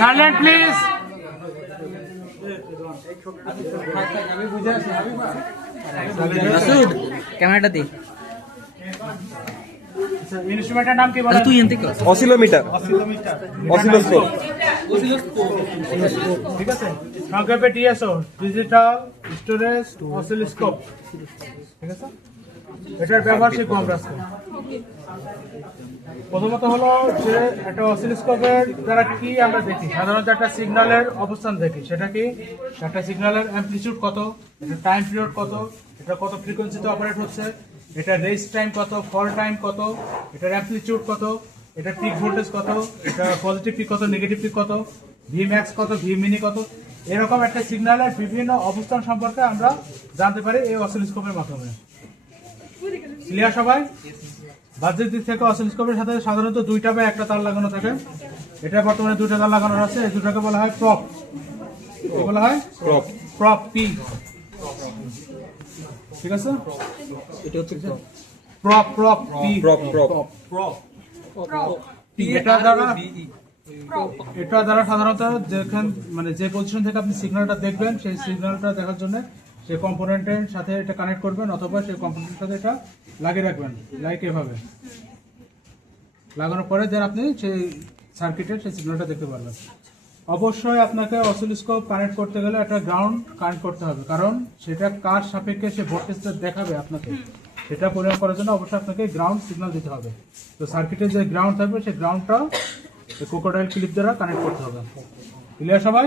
Silent please. ক্যামেরাটা দে। ইনস্ট্রুমেন্টের নাম কি বলেন? তুই এনতে কর। অসিলোমিটার, অসিলোস্কোপ। ঠিক আছে, সংক্ষেপে ডিএসও, ডিজিটাল স্টোরেজ অসিলোস্কোপ। ঠিক আছে, এটার ব্যবহার শিখবো আমরা আজকে। প্রথমত হলো যে একটা অসিলোস্কোপের দ্বারা কি আমরা দেখি, সাধারণত একটা সিগন্যালের অবস্থান দেখি। সেটা কি, একটা সিগন্যালের অ্যামপ্লিটিউড কত, এটা টাইম পিরিয়ড কত, এটা কত ফ্রিকোয়েন্সিতে অপারেট হচ্ছে, এটা রেস্ট টাইম কত, ফল টাইম কত, এটার অ্যামপ্লিটিউড কত, এটা পিক ভোল্টেজ কত, এটা পজিটিভ পিক কত, নেগেটিভ পিক কত, ভি ম্যাক্স কত, ভি মিনি কত, এরকম একটা সিগন্যালের বিভিন্ন অবস্থান সম্পর্কে আমরা জানতে পারি এই অসিলোস্কোপের মাধ্যমে। ক্লিয়ার সবাই? বাহ্যিক দিক থেকে অসিলোস্কোপের সাথে সাধারণত দুইটা বা একটা তার লাগানো থাকে। এটা বর্তমানে দুইটা তার লাগানো আছে। এই দুটাকে বলা হয় প্রপ। কি বলা হয়? প্রপ। Prop P. ঠিক আছে, এটা হচ্ছে prop prop P. Prop, prop. এটা দ্বারা সাধারণত যেখান মানে যে পজিশন থেকে আপনি সিগন্যালটা দেখবেন সেই সিগন্যালটা দেখার জন্য সেই কম্পোনেন্টের সাথে এটা কানেক্ট করবেন, অথবা সেই কম্পোনেন্টের সাথে এটা লাগিয়ে রাখবেন, লাইক এভাবে লাগানোর পরে দেন আপনি সেই সার্কিটের সেই সিগন্যালটা দেখতে পারবেন। অবশ্যই আপনাকে অসিলোস্কোপ কানেক্ট করতে গেলে একটা গ্রাউন্ড কানেক্ট করতে হবে, কারণ সেটা কার সাপেক্ষে সে ভোল্টেজটা দেখাবে আপনাকে, সেটা পরিমাপ করার জন্য অবশ্যই আপনাকে গ্রাউন্ড সিগন্যাল দিতে হবে। তো সার্কিটের যে গ্রাউন্ড থাকবে সেই গ্রাউন্ডটা ক্রোকোডাইল ক্লিপ দ্বারা কানেক্ট করতে হবে। ক্লিয়ার সবাই?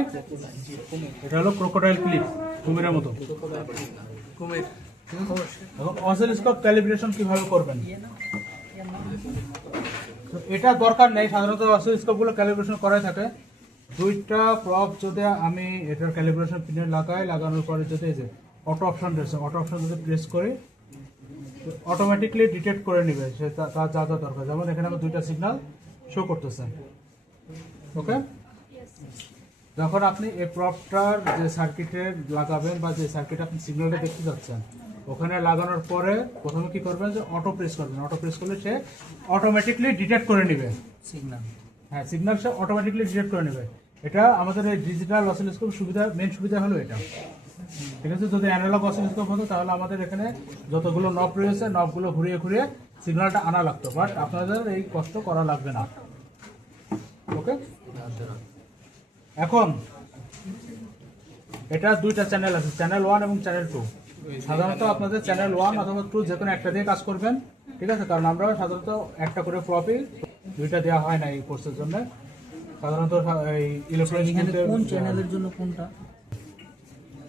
এটা হলো ক্রোকোডাইল ক্লিপ, কুমিরের মতো। এবং অসিলোস্কোপ ক্যালিব্রেশন কিভাবে করবেন এটা দরকার নেই, সাধারণত অসিলোস্কোপগুলো ক্যালিব্রেশন করাই থাকে। দুইটা প্রপ যদি আমি এটার ক্যালিব্রেশন পিনে লাগাই, লাগানোর পরে যদি এই যে অটো অপশন রয়েছে, অটো অপশন যদি প্রেস করি অটোমেটিকলি ডিটেক্ট করে নেবে সে তার যা যা দরকার। যেমন এখানে আমার দুইটা সিগন্যাল শো করতেছে। ওকে, যখন আপনি এই প্রপটার যে সার্কিটে লাগাবেন বা যে সার্কিটে আপনি সিগন্যালটা দেখতে যাচ্ছেন ওখানে লাগানোর পরে প্রথমে কি করবেন যে অটো প্রেস করবেন। অটো প্রেস করলে সে অটোমেটিকলি ডিটেক্ট করে নেবে সিগন্যাল। হ্যাঁ, সিগন্যাল সে অটোমেটিকলি ডিটেক্ট করে নেবে। এটা আমাদের এই ডিজিটাল অসিলোস্কোপ সুবিধা, মেন সুবিধা হলো এটা। ঠিক আছে, যদি অ্যানালগ অসিলোস্কোপ হতো তাহলে আমাদের এখানে যতগুলো নব রয়েছে নবগুলো ঘুরিয়ে ঘুরিয়ে সিগন্যালটা আনা লাগতো, বাট আপনাদের এই কষ্ট করা লাগবে না। ওকে, এখন এটা দুইটা চ্যানেল আছে, চ্যানেল 1 এবং চ্যানেল 2। সাধারণত আপনাদের চ্যানেল 1 অথবা 2 যে কোনো একটা দিয়ে কাজ করবেন। ঠিক আছে, কারণ আমরা সাধারণত একটা করে প্রপই, দুইটা দেওয়া হয় না এই কোর্সের জন্য। সাধারণত এই ইলেকট্রনিক্স কোন চ্যানেলের জন্য কোনটা?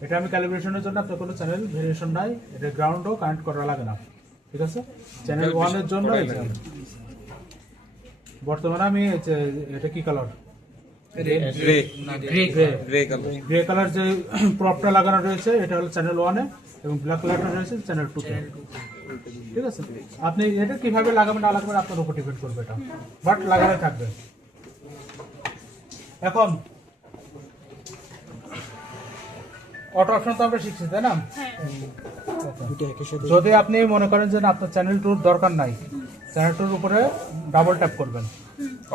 এটা আমি ক্যালিব্রেশনের জন্য আপনার কোনো চ্যানেল ভেরিয়েশন নাই, এটা গ্রাউন্ডও কানেক্ট করা লাগে না। ঠিক আছে, চ্যানেল 1 এর জন্য বর্তমানে আমি এটা কি কালার, গ্রে কালার যে প্রপটা লাগানো রয়েছে এটা হলো চ্যানেল 1 এ, এবং ব্ল্যাক কালারটা রয়েছে চ্যানেল 2 তে। ঠিক আছে, আপনি এটা কিভাবে লাগাবেন না লাগাবেন আপনার উপর ডিপেন্ড করবে এটা, বাট লাগানো থাকবে। এখন অটো অপশন তো আমরা শিখছি, তাই না? যদি আপনি মনে করেন যে না আপনার চ্যানেল 2 দরকার নাই, চ্যানেল 2 উপরে ডাবল ট্যাপ করবেন,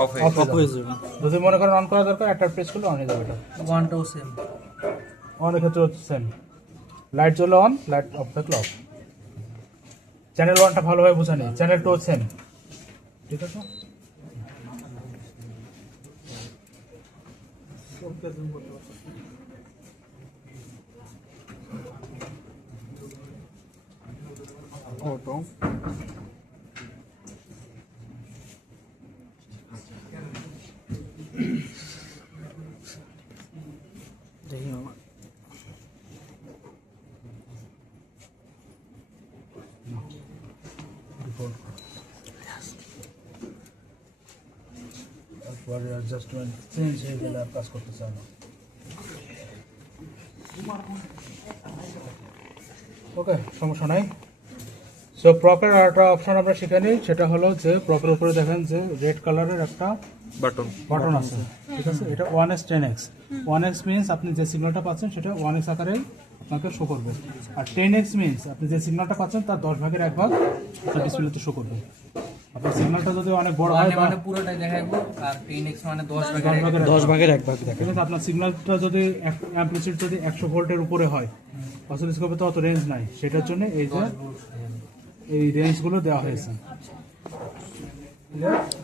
অফ হয়ে যাবে। যদি মনে করেন অন করা দরকার একটা প্রেস করলে অন হয়ে যাবে। এটা ওয়ানটাও সেম, অন ক্ষেত্রে সেম, লাইট জ্বলে অন, লাইট অফ থাকলে অফ। চ্যানেল 1টা ভালোভাবে বোঝা নেই, চ্যানেল 2 সেম। ঠিক আছে, অটো দেখি মামা। তারপরে অ্যাডজাস্টমেন্ট চেঞ্জ হয়ে গেলে আর কাজ করতে চায় না। ওকে, সমস্যা নাই। সো প্রপের আরেকটা অপশন আমরা শিখে নিই, সেটা হলো যে প্রপের উপরে দেখেন যে রেড কালারের একটা বাটন আছে। ঠিক আছে, এটা 1x 10x। 1x মিনস আপনি যে সিগন্যালটা পাচ্ছেন সেটা 1x আকারে আপনাকে শো করবে। আর 10x মিনস আপনি যে সিগন্যালটা পাচ্ছেন তার 10 ভাগের 1 ভাগ ডিসপ্লেতে শো করবে। আপনার সিগন্যালটা যদি অনেক বড় হয় বা মানে পুরোটাই দেখাবো আর 10x মানে 10 10 ভাগের ভাগের 10 ভাগের 1 ভাগ ঠিক আছে, আপনার সিগন্যালটা যদি অ্যাম্পলিটিউড যদি 100 ভোল্টের উপরে হয়, অসিলোস্কোপে তো অত রেঞ্জ নাই, সেটার জন্য এই যে এই রেঞ্জগুলো দেওয়া হয়েছে।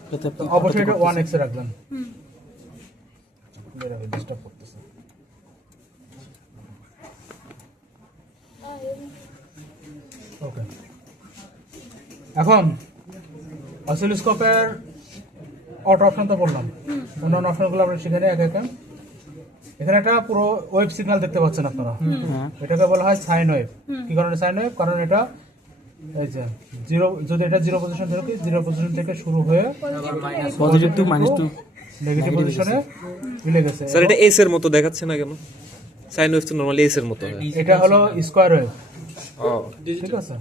তো অবশ্যই এটা 1x এ রাখবেন। ডিস্টার্ব করতেছে। ওকে, এখন অসিলোস্কোপের অটো অপশন তো বললাম, অন্যান্য অপশনগুলো আমরা সেখানে এক এক। এখানে একটা পুরো ওয়েভ সিগন্যাল দেখতে পাচ্ছেন আপনারা, এটাকে বলা হয় সাইন ওয়েভ। কি কারণে সাইন ওয়েভ? কারণ এটা এই যে জিরো, যদি এটা জিরো পজিশন থাকে, জিরো পজিশন থেকে শুরু হয়ে positive to minus to negative পজিশনে মিলে গেছে। স্যার এটা এস এর মতো দেখাচ্ছে না কেন? সাইন ওয়েভ তো নরমালি এস এর মতো হয়। এটা হলো স্কয়ার ওয়েভ, ও ঠিক আছে?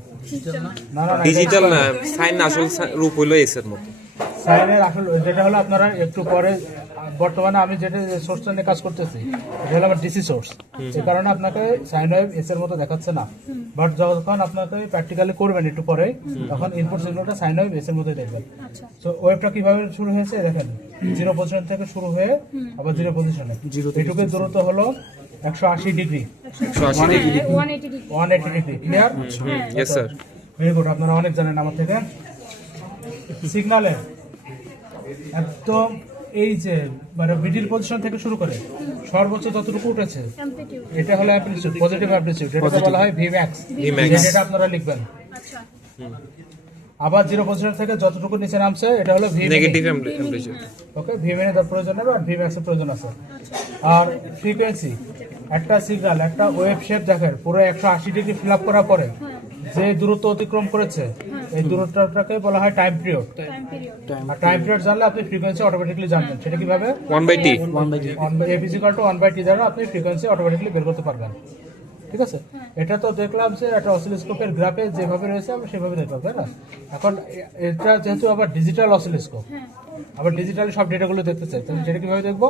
না না না, ডিজিটাল না, সাইন আসল রূপ হলো এস এর মতো। সাইনের আসল যেটা হলো আপনারা একটু পরে, বর্তমানে আমি যেটা সোর্সটা নিয়ে কাজ করতেছি এটা হলো আমার ডিসি সোর্স, এই কারণে আপনাকে সাইন ওয়েভ এস এর মতো দেখাচ্ছে না। বাট যখন আপনাকে প্র্যাকটিক্যালি করবেন একটু পরে, তখন ইনপুট সিগন্যালটা সাইন ওয়েভ এস এর মধ্যে দেখবেন। তো ওয়েভটা কিভাবে শুরু হয়েছে দেখেন, জিরো পজিশন থেকে শুরু হয়ে আবার জিরো পজিশনে, এটুকু দূরত্ব হলো 180 degree, 180 degree. Clear? Yes sir. Very good, আপনারা অনেক জানেন আমার থেকে। সিগন্যালের একদম এই যে মানে মিডিল পজিশন থেকে শুরু করে সর্বোচ্চ যতটুকু উঠেছে এটা হলো অ্যামপ্লিটিউড, পজিটিভ অ্যামপ্লিটিউড, এটাকে বলা হয় Vmax। যেটা আপনারা লিখবেন। আবার জিরো পজিশন থেকে যতটুকু নিচে নামছে এটা হলো নেগেটিভ Vmin। অ্যামপ্লিটিউড। ওকে, Vmin এর প্রয়োজন নেই আর Vmax এর প্রয়োজন আছে। আর ফ্রিকোয়েন্সি, একটা সিগন্যাল একটা ওয়েভ শেপ দেখেন পুরো 180 ডিগ্রি ফিল আপ করার পরে যে দূরত্ব অতিক্রম করেছে, এই দূরত্বটাকে বলা হয় টাইম পিরিয়ড। আর টাইম পিরিয়ড জানলে আপনি ফ্রিকোয়েন্সি অটোমেটিক্যালি জানবেন। সেটা কিভাবে? 1/t। f = 1/t দ্বারা আপনি ফ্রিকোয়েন্সি অটোমেটিক্যালি বের করতে পারবেন। ঠিক আছে, এটা তো দেখলাম যে একটা অসিলোস্কোপের গ্রাফে যেভাবে রয়েছে আমরা সেভাবে দেখলাম, তাই না? এখন এটা যেহেতু আবার ডিজিটাল অসিলোস্কোপ, আবার ডিজিটালি সব ডেটাগুলো দেখতে চাই, তাহলে সেটা কিভাবে দেখবো?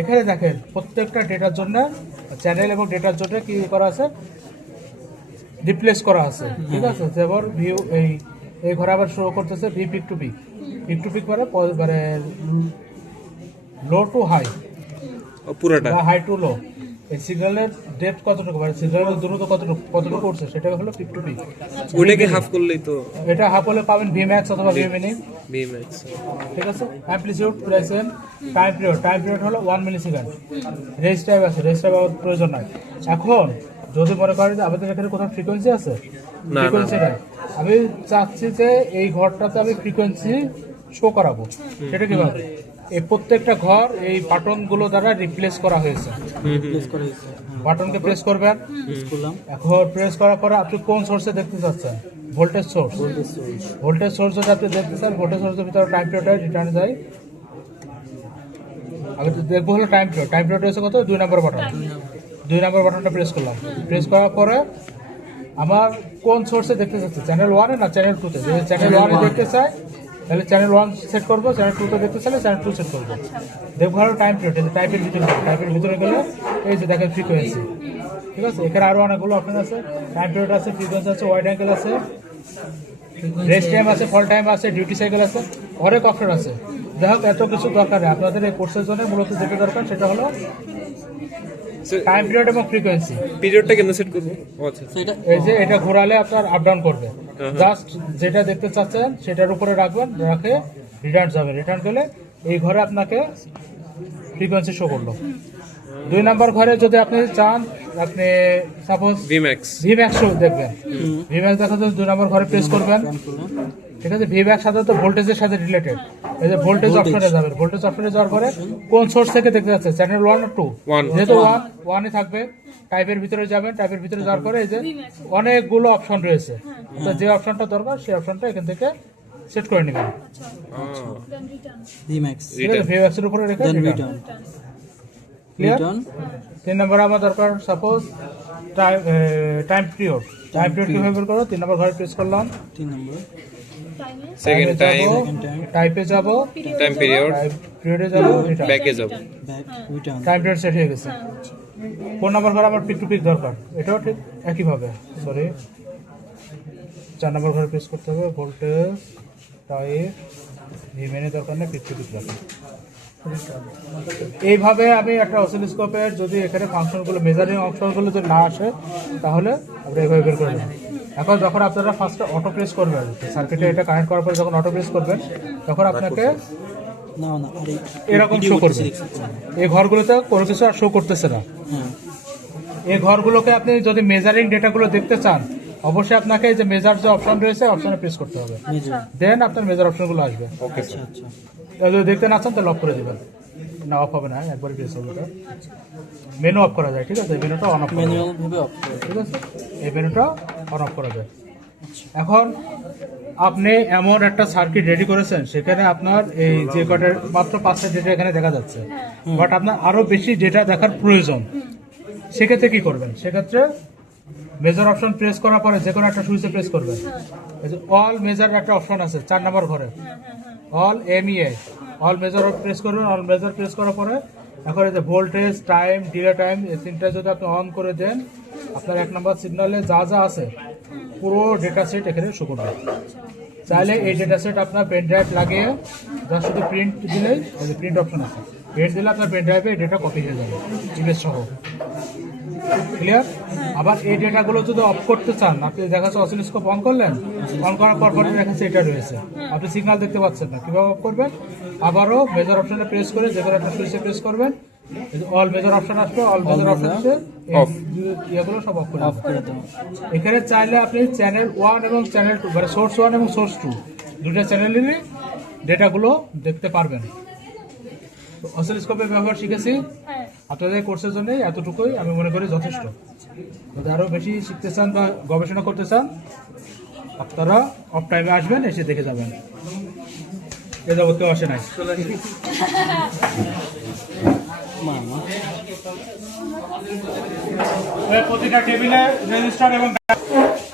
এখানে দেখেন প্রত্যেকটা ডেটার জন্য চ্যানেল এবং ডেটার জন্য কি করা আছে, রিপ্লেস করা আছে। ঠিক আছে, যেমন ভিউ এই ঘরে আবার শো করতেছে V peak to peak, peak to peak মানে লো টু হাই পুরোটা বা হাই টু লো। এই সিগন্যালের ডেপথ কতটুকু, মানে সিগন্যালের দূরত্ব কতটুকু উঠছে, সেটা হলো পিক টু পিক। ওটাকে হাফ করলেই তো এটা হাফ হলে পাবেন Vmax অথবা Vmin। Vmax। ঠিক আছে, অ্যামপ্লিটিউড প্রেসেন টাইম পিরিয়ড হলো 1 মিলিসেকেন্ড। রেঞ্জ টাইম আছে, রেঞ্জ টাইম প্রয়োজন নাই। এখন যদি মনে করেন যে আমাদের এখানে কোথাও ফ্রিকোয়েন্সি আছে, না। ফ্রিকোয়েন্সি নাই, আমি চাচ্ছি যে এই ঘরটাতে আমি ফ্রিকোয়েন্সি শো করাবো, সেটা কিভাবে? এই প্রত্যেকটা ঘর এই বাটনগুলো দ্বারা রিপ্লেস করা হয়েছে। বাটনকে প্রেস করবেন, এখন প্রেস করার পরে আপনি কোন সোর্সে দেখতে চাচ্ছেন? Voltage source. ভোল্টেজ সোর্স যদি আপনি দেখতে চান, ভোল্টেজ সোর্সের ভিতরে টাইম পিরিয়ডটা রিটার্ন যায়। আগে দেখবো হলো টাইম পিরিয়ড। টাইম পিরিয়ড হচ্ছে কত? 2 নম্বর বাটন। 2 নম্বর বাটনটা প্রেস করলাম। প্রেস করার পরে আমার কোন সোর্সে দেখতে চাচ্ছে, চ্যানেল 1 না চ্যানেল 2 তে? যদি চ্যানেল 1 এ দেখতে চাই তাহলে চ্যানেল 1 সেট করবো, চ্যানেল 2 তে দেখতে চাইলে চ্যানেল 2 সেট করবো। দেখবো হলো টাইম পিরিয়ড, টাইপের ভিতরে, টাইপের ভিতরে গেলে এই যে দেখেন ফ্রিকোয়েন্সি। ঠিক আছে, এখানে আরো অনেকগুলো অপশন আছে, টাইম পিরিয়ড আছে, ফ্রিকোয়েন্সি আছে, ওয়াইড অ্যাঙ্গেল আছে, রেস্ট টাইম আছে, ফল টাইম আছে, ডিউটি সাইকেল আছে, অনেক অপশন আছে। যাই হোক, এত কিছু দরকার নেই আপনাদের এই কোর্সের জন্য। মূলত যেটা দরকার সেটা হলো টাইম পিরিয়ড এবং ফ্রিকোয়েন্সি। পিরিয়ডটা কেন সেট করব? ও আচ্ছা। এই যে এটা ঘোরালে আপনার আপ ডাউন করবে, জাস্ট যেটা দেখতে চাচ্ছেন সেটার উপরে রাখবেন, রেখে রিটার্ন যাবে। রিটার্ন গেলে এই ঘরে আপনাকে ফ্রিকোয়েন্সি শো করলো। 2 নম্বর ঘরে যদি আপনি চান, আপনি সাপোজ Vmax। Vmax শো দেখবেন। Vmax দেখার জন্য 2 নম্বর ঘরে প্রেস করবেন। ঠিক আছে, Vmax সাধারণত ভোল্টেজের সাথে রিলেটেড। এই যে ভোল্টেজ অপশনে যাবেন, ভোল্টেজ অপশনে যাওয়ার পরে কোন সোর্স থেকে দেখতে যাচ্ছে, চ্যানেল 1 না 2? যেহেতু 1 এ থাকবে, টাইপের ভিতরে যাবেন। টাইপের ভিতরে যাওয়ার পরে এই যে অনেকগুলো অপশন রয়েছে, তো যে অপশনটা দরকার সেই অপশনটা এখান থেকে সেট করে নেবেন। Vmax ঠিক আছে, Vmax এর উপরে রেখে রিটার্ন। ক্লিয়ার? 3 নম্বর আমার দরকার suppose time period. Time period কিভাবে বের করো? 3 নম্বর ঘরে প্রেস করলাম, 3 নম্বর সেকেন্ড টাইম, টাইপে যাব, টাইম পিরিয়ড, টাইপ পিরিয়ডে যাব, ব্যাকে যাব। Back return time period set হয়ে গেছে। 4 নম্বর ঘরে আমার পিক টু পিক দরকার, এটাও ঠিক একইভাবে। সরি, 4 নম্বর ঘরে প্রেস করতে হবে, ভোল্টেজ টাইপ ভিমেনে দরকার নেই, পিক টু পিক দরকার। এইভাবে আমি একটা অসিলোস্কোপের যদি এখানে ফাংশনগুলো মেজারিং অপশনগুলো যদি না আসে তাহলে আমরা এইভাবে বের করে নেব। এখন যখন আপনারা ফার্স্টে অটো প্রেস করবেন, সার্কিটে এটা কানেক্ট করার পরে যখন অটো প্রেস করবেন তখন আপনাকে না না আরে এরকম শো করবে। এই ঘরগুলোতে কোনো কিছু আর শো করতেছে না। হ্যাঁ এই ঘরগুলোকে আপনি যদি মেজারিং ডেটাগুলো দেখতে চান অবশ্যই আপনাকে এই যে মেজার যে অপশন রয়েছে অপশনে প্রেস করতে হবে, মেজার দেন আপনার মেজার অপশনগুলো আসবে। ওকে আচ্ছা আচ্ছা আর যদি দেখতে না চান তাহলে অফ করে দেবেন, না অফ হবে না, একবারই প্রেস হবে। ওটা মেনু অফ করা যায়, ঠিক আছে? মেনুটা অন অফ করা যায়, ম্যানুয়াল ভাবে অফ করে ঠিক আছে? এই মেনুটা অন অফ করা যায়। এখন আপনি এমন একটা সার্কিট রেডি করেছেন সেখানে আপনার এই যে কটার মাত্র 5টা ডেটা এখানে দেখা যাচ্ছে, বাট আপনার আরো বেশি ডেটা দেখার প্রয়োজন। সেক্ষেত্রে কি করবেন? সেক্ষেত্রে মেজার অপশন প্রেস করার পরে যে কোনো একটা সুইচে প্রেস করবেন। এই যে অল মেজার একটা অপশন আছে 4 নম্বর ঘরে, all MEA, all measure press করবেন। অল মেজার প্রেস করার পরে এখন এই যে ভোল্টেজ, টাইম, ডিলে টাইম, এই তিনটা যদি আপনি অন করে দেন আপনার 1 নম্বর সিগন্যালে যা যা আছে পুরো ডেটা সেট এখানে শো করবে। চাইলে এই ডেটা সেট আপনার পেন ড্রাইভ লাগিয়ে যা শুধু প্রিন্ট দিলেই, এই যে প্রিন্ট অপশন আছে, প্রিন্ট দিলে আপনার পেন ড্রাইভে ডেটা কপি হয়ে যাবে ইমেজ সহ। ক্লিয়ার? আবার এই ডেটাগুলো যদি অফ করতে চান, আপনি দেখা যাচ্ছে অসিলোস্কোপ অন করলেন, অন করার পর পর দেখা যাচ্ছে এটা রয়েছে, আপনি সিগন্যাল দেখতে পাচ্ছেন না, কিভাবে অফ করবেন? আবারও মেজার অপশনে প্রেস করে যে কোনো একটা সুইচে প্রেস করবেন, অল মেজার অপশন আসবে, অল মেজার অপশন Off. ইয়েগুলো সব অফ করে অফ দেবেন। করে দাও এখানে চাইলে আপনি চ্যানেল 1 এবং চ্যানেল 2 মানে সোর্স 1 এবং সোর্স 2 দুটো চ্যানেলেরই ডেটাগুলো দেখতে পারবেন। তো অসিলোস্কোপের ব্যবহার শিখেছি, আপনাদের কোর্সের জন্য এতটুকুই আমি মনে করি যথেষ্ট। যদি আরও বেশি শিখতে চান বা গবেষণা করতে চান আপনারা অফ টাইমে আসবেন, এসে দেখে যাবেন। এ যাবত কেউ আসে নাই। মামা প্রতিটা টেবিলে রেজিস্টার এবং